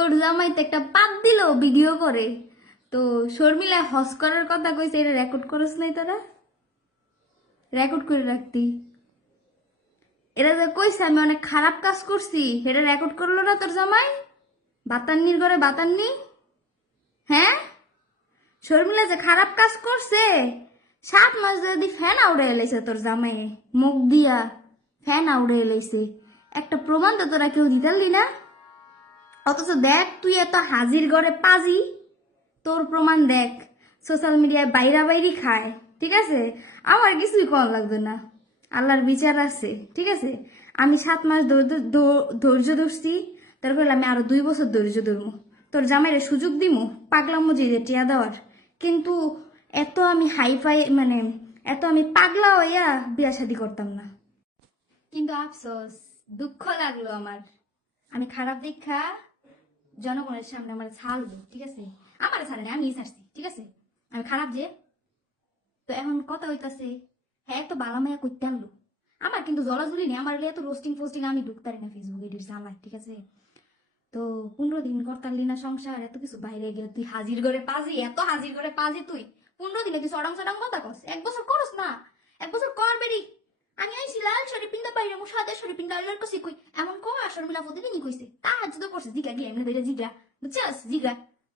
তোর জামাই তো একটা পাত দিল ভিডিও করে। তো শর্মিলা হস করার কথা কইছে, এটা রেকর্ড করছ নাই তোরা? রেকর্ড করে রাখতি। এরা যে কইছে আমি অনেক খারাপ কাজ করছি, এটা রেকর্ড করলো না তোর জামাই? বাতান্নির ঘরে বাতান্নি। হ্যাঁ, শর্মিলা যে খারাপ কাজ করছে, 7 মাস যদি ফ্যান আউড়ে এলাইছে তোর জামাই মুখ দিয়া, ফ্যান আউড়ে এলাইছে। একটা প্রমাণ তো তোরা কেউ দিতালি না। অথচ দেখ তুই এত হাজির ঘরে পাজি, তোর প্রমাণ দেখ সোশ্যাল মিডিয়ায় বাইরা বাইরি খায়। ঠিক আছে, আমার কিছুই কম লাগবে না, আল্লাহর বিচার আছে। ঠিক আছে, আমি 7 মাস ধৈর্য ধরছি, তারপর আমি আরো 2 বছর ধৈর্য ধরবো। তোর জামাইরে সুযোগ দিমু পাগলা মজিদে টিয়া দেওয়ার। কিন্তু এত আমি হাইফাই মানে এত আমি পাগলা হইয়া বিয়া শাদি করতাম না। কিন্তু আফসোস, দুঃখ লাগলো আমার। আমি খারাপ দেখা জনগণের সামনে আমার ছাড়বো। ঠিক আছে, আমার ছাড়ে না, আমি ছাড়ছি। ঠিক আছে, আমি খারাপ যে। তো এখন কথা হইতাছে, হ্যাঁ তো বালা মায়া করতে আনলো। আমার কিন্তু জলাজুলি নেই, আমার এত রোস্টিং ফোস্টিং আমি ঢুকতারি না ফেসবুক এটির চালাই। ঠিক আছে, তো 15 দিন করতারলি না সংসার, এত কিছু বাইরে গেলে তুই হাজির করে পাজি, এত হাজির করে পাজি তুই 15 দিনে তুই সডাং সডাং কথা কস। 1 বছর করস না, 1 বছর কর বেরি। আমি আইছি লাল শাড়ি পিন্দা পাইরে মু সাদা শাড়ি পিন্দা আইলার কসি কই এমন কো আসর মিলা প্রতিদিনই কইছে তা আজ তো করছে জিগা গিয়ে এমনি বেরে জিগা, বুঝছস? জিগা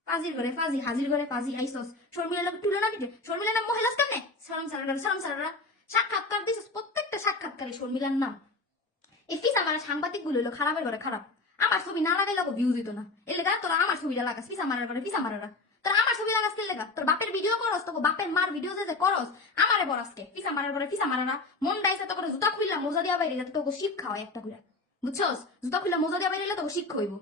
পাজির করে পাজি, হাজির করে পাজি আইছস। শর্মিলা লোক তুলে না দিতে, শর্মিলা নাম মহিলাস কেমনে? শরম সারারা সাক্ষাৎকার দিছস, প্রত্যেকটা সাক্ষাৎকারে শর্মিলার নাম। এই ফিস আমার সাংবাদিক গুলো হলো খারাপের ঘরে খারাপ। আমার ছবি না লাগাইলে ভিউ দিত না। এর লেগা তোরা আমার ছবিটা লাগাস ফিসা মারার ঘরে ফিসা মারারা। তোরা আমার ছবি লাগাস কে লেগা? তোর বাপের ভিডিও করস, তোর বাপের মার ভিডিও যে করস, আমারে বরাসকে ফিসা মারার ঘরে ফিসা মারারা। মন ডাইছে তো করে জুতা খুইলা মোজা দিয়া বাইরে যাতে তোকে শিক্ষা হয় একটা করে, বুঝছস? জুতা খুইলা মোজা দিয়া বাইরে তোকে শিক্ষা হইব।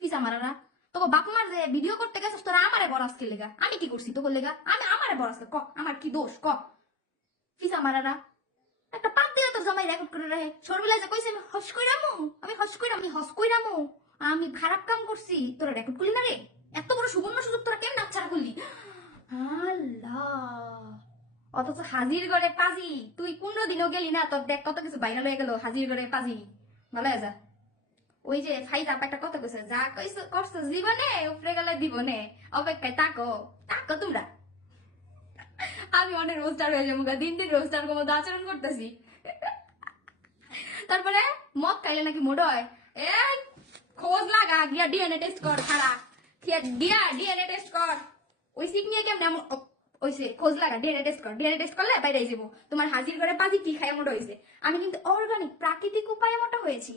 ফিসা মারারা তোকে বাপ মার যে ভিডিও করতে গেছিস, তোরা আমারে বরাসকে লেগা। আমি কি করছি তোকে লেগা? আমি আমারে বরাসকে ক, আমার কি দোষ ক? ফিসা মারারা একটা পাত দিয়ে তো জামাই রেকর্ড করে রাখে। শর্মিলা যে কইছে আমি হস কইরামু, আমি হস কইরামু, আমি খারাপ কাম করছি, তোরা রেকর্ড করলি না রে? এত বড় সুবর্ণ সুযোগ তোরা কেমন নাচ্ছাড়া করলি? আল্লাহ। অথচ হাজির করে পাজি তুই 15 দিনও গেলি না, তোর দেখ কত কিছু ভাইরাল হয়ে গেল। হাজির করে পাজি ভালো হয়ে যা। ওই যে ফাইজা আপা একটা কথা কইছে, যা কইছ করছ জীবনে উপরে গেলে দিবনে, অপেক্ষায় তাকো তাকো তোমরা। আমি অনেক রোস্টার হয়ে যাবো, দিন দিন রোস্টার মতো আচরণ করতেছি। তারপরে মদ খাইলে নাকি মোটা হয়। এই খোঁজ লাগা, গিয়া ডিএনএ টেস্ট কর। খারা গিয়া ডিএনএ টেস্ট কর। ওই সিক নিয়ে কেমন এমন ওইসে খোঁজ লাগা, ডিএনএ টেস্ট কর। ডিএনএ টেস্ট করলে বাইরে যাবো তোমার হাজির করে পাজি কি খায় মোটা হয়েছে। আমি কিন্তু অর্গানিক প্রাকৃতিক উপায়ে মোটা হয়েছি।